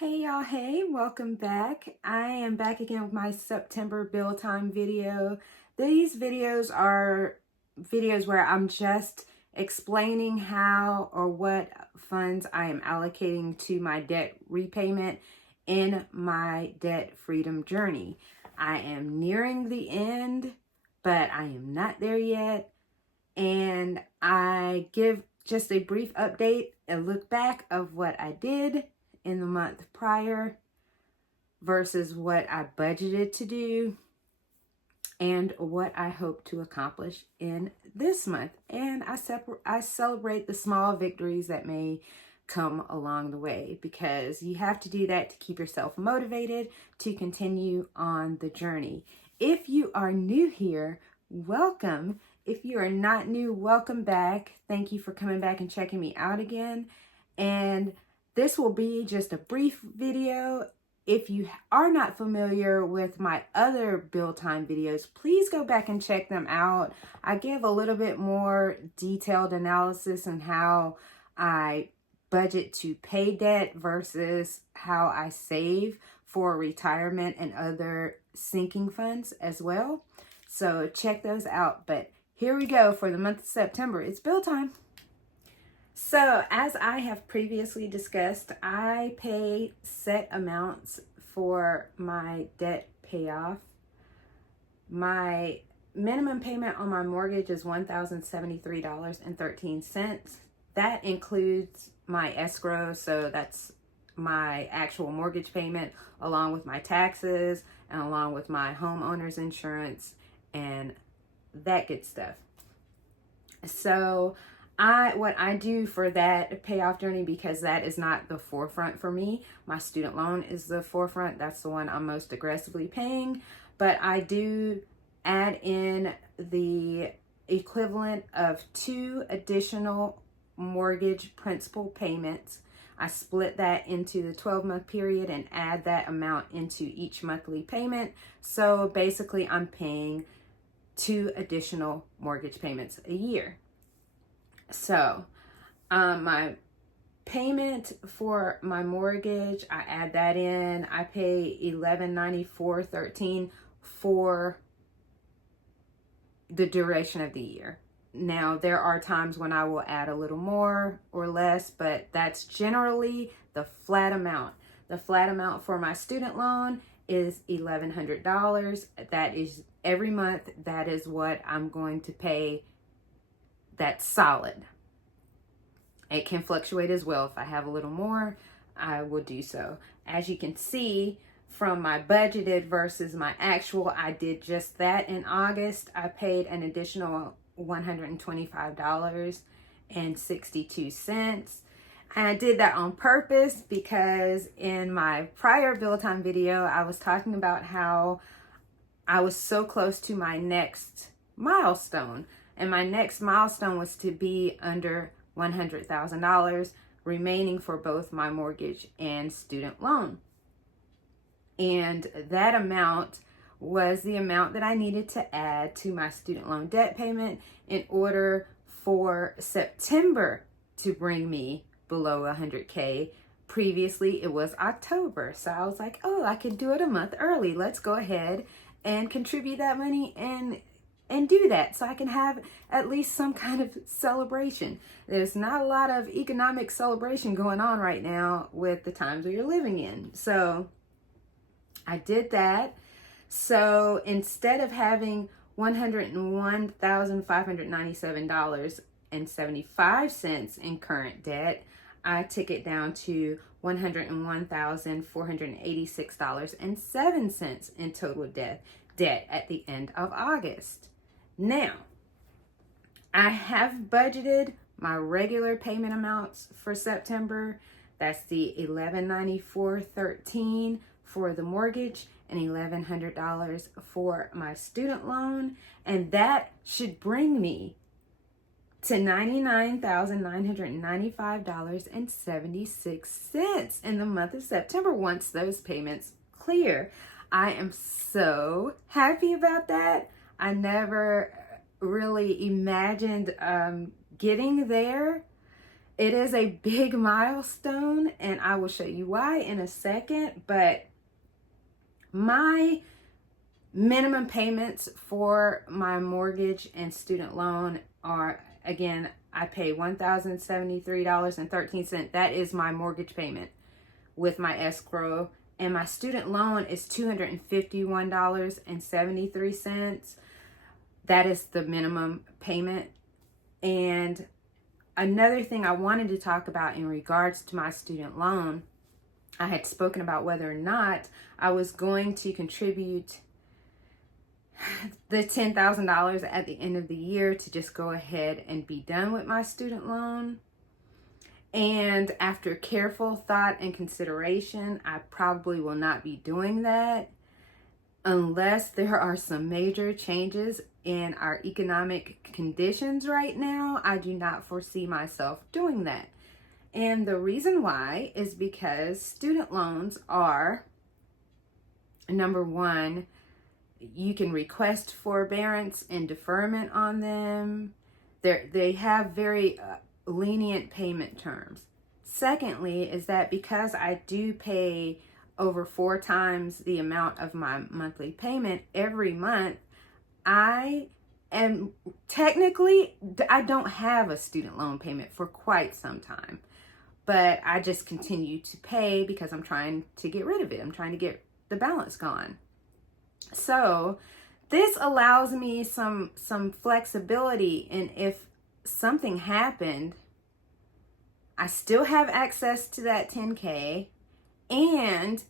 Hey y'all, hey, welcome back. I am back again with my September bill time video. These videos are videos where I'm just explaining how or what funds I am allocating to my debt repayment in my debt freedom journey. I am nearing the end, but I am not there yet. And I give just a brief update, a look back of what I did in the month prior versus what I budgeted to do and what I hope to accomplish in this month. And I celebrate the small victories that may come along the way, because you have to do that to keep yourself motivated to continue on the journey. If you are new here, welcome. If you are not new, welcome back. Thank you for coming back and checking me out again. And this will be just a brief video. If you are not familiar with my other bill time videos, please go back and check them out. I give a little bit more detailed analysis on how I budget to pay debt versus how I save for retirement and other sinking funds as well. So check those out. But here we go for the month of September. It's bill time. So as I have previously discussed, I pay set amounts for my debt payoff. My minimum payment on my mortgage is $1,073.13. That includes my escrow, so that's my actual mortgage payment along with my taxes and along with my homeowner's insurance and that good stuff. So what I do for that payoff journey, because that is not the forefront for me. My student loan is the forefront. That's the one I'm most aggressively paying. But I do add in the equivalent of 2 additional mortgage principal payments. I split that into the 12-month period and add that amount into each monthly payment. So basically I'm paying 2 additional mortgage payments a year. So my payment for my mortgage, I add that in. I pay $1194.13 for the duration of the year. Now, there are times when I will add a little more or less, but that's generally the flat amount. The flat amount for my student loan is $1,100. That is every month. That is what I'm going to pay. That's solid. It can fluctuate as well. If I have a little more, I will do so. As you can see from my budgeted versus my actual, I did just that in August. I paid an additional $125.62. I did that on purpose because in my prior bill time video, I was talking about how I was so close to my next milestone. And my next milestone was to be under $100,000 remaining for both my mortgage and student loan. And that amount was the amount that I needed to add to my student loan debt payment in order for September to bring me below 100K. Previously, it was October. So I was like, oh, I could do it a month early. Let's go ahead and contribute that money and do that so I can have at least some kind of celebration. There's not a lot of economic celebration going on right now with the times we are living in. So I did that. So instead of having $101,597.75 in current debt, I took it down to $101,486.07 in total debt at the end of August. Now, I have budgeted my regular payment amounts for September. That's the $1,194.13 for the mortgage and $1,100 for my student loan. And that should bring me to $99,995.76 in the month of September once those payments clear. I am so happy about that. I never really imagined getting there. It is a big milestone, and I will show you why in a second, but my minimum payments for my mortgage and student loan are, again, I pay $1,073.13. That is my mortgage payment with my escrow, and my student loan is $251.73. That is the minimum payment. And another thing I wanted to talk about in regards to my student loan, I had spoken about whether or not I was going to contribute the $10,000 at the end of the year to just go ahead and be done with my student loan. And after careful thought and consideration, I probably will not be doing that unless there are some major changes in our economic conditions right now. I do not foresee myself doing that. And the reason why is because student loans are, number one, you can request forbearance and deferment on them. They have very lenient payment terms. Secondly, is that because I do pay over 4 times the amount of my monthly payment every month, I am technically, I don't have a student loan payment for quite some time, but I just continue to pay because I'm trying to get rid of it. I'm trying to get the balance gone. So this allows me some flexibility, and if something happened, I still have access to that $10K, and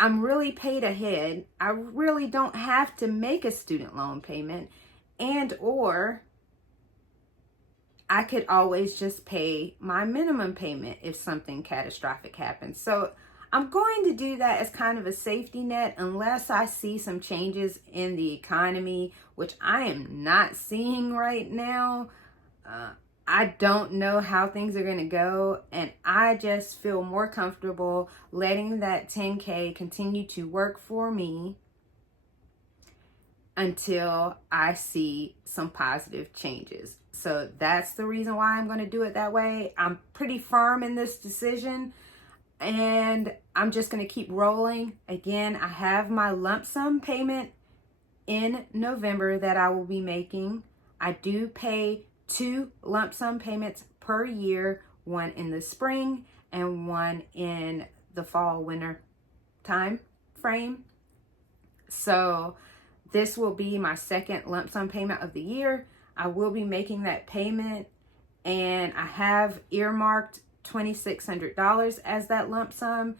I'm really paid ahead. I really don't have to make a student loan payment, and or I could always just pay my minimum payment if something catastrophic happens. So I'm going to do that as kind of a safety net unless I see some changes in the economy, which I am not seeing right now. I don't know how things are going to go, and I just feel more comfortable letting that $10K continue to work for me until I see some positive changes. So that's the reason why I'm going to do it that way. I'm pretty firm in this decision, and I'm just going to keep rolling. Again, I have my lump sum payment in November that I will be making. I do pay 2 lump sum payments per year, one in the spring and one in the fall winter time frame. So this will be my second lump sum payment of the year. I will be making that payment, and I have earmarked $2,600 as that lump sum.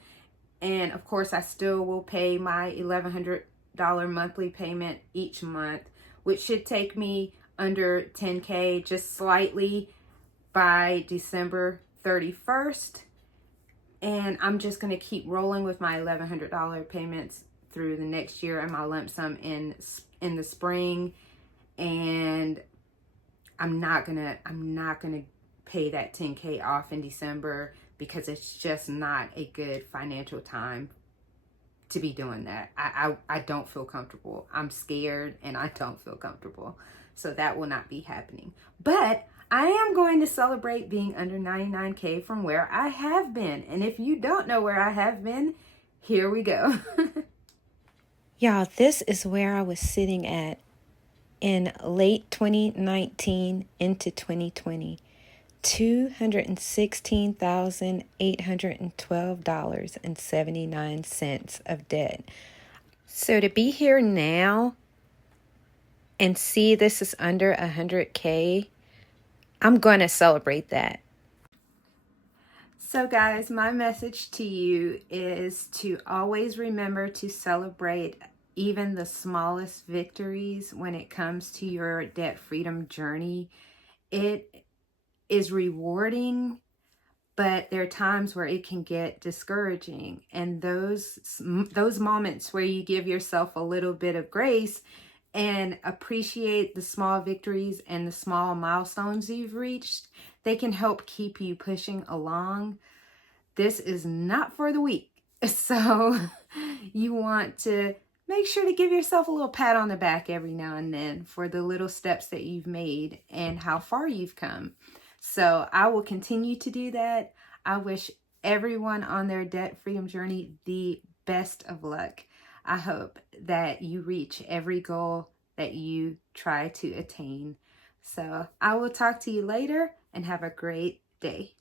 And of course, I still will pay my $1,100 monthly payment each month, which should take me under $10K just slightly by December 31st. And I'm just going to keep rolling with my $1,100 payments through the next year and my lump sum in the spring. And I'm not gonna pay that $10K off in December because it's just not a good financial time to be doing that. I don't feel comfortable. I'm scared and I don't feel comfortable. So that will not be happening. But I am going to celebrate being under 99K from where I have been. And if you don't know where I have been, here we go. Y'all, this is where I was sitting at in late 2019 into 2020. $216,812.79 of debt. So to be here now and see this is under 100K, I'm going to celebrate that. So guys, my message to you is to always remember to celebrate even the smallest victories when it comes to your debt freedom journey. It is rewarding, but there are times where it can get discouraging. And those moments where you give yourself a little bit of grace and appreciate the small victories and the small milestones you've reached, they can help keep you pushing along. This is not for the weak. So you want to make sure to give yourself a little pat on the back every now and then for the little steps that you've made and how far you've come. So I will continue to do that. I wish everyone on their debt freedom journey the best of luck. I hope that you reach every goal that you try to attain. So I will talk to you later and have a great day.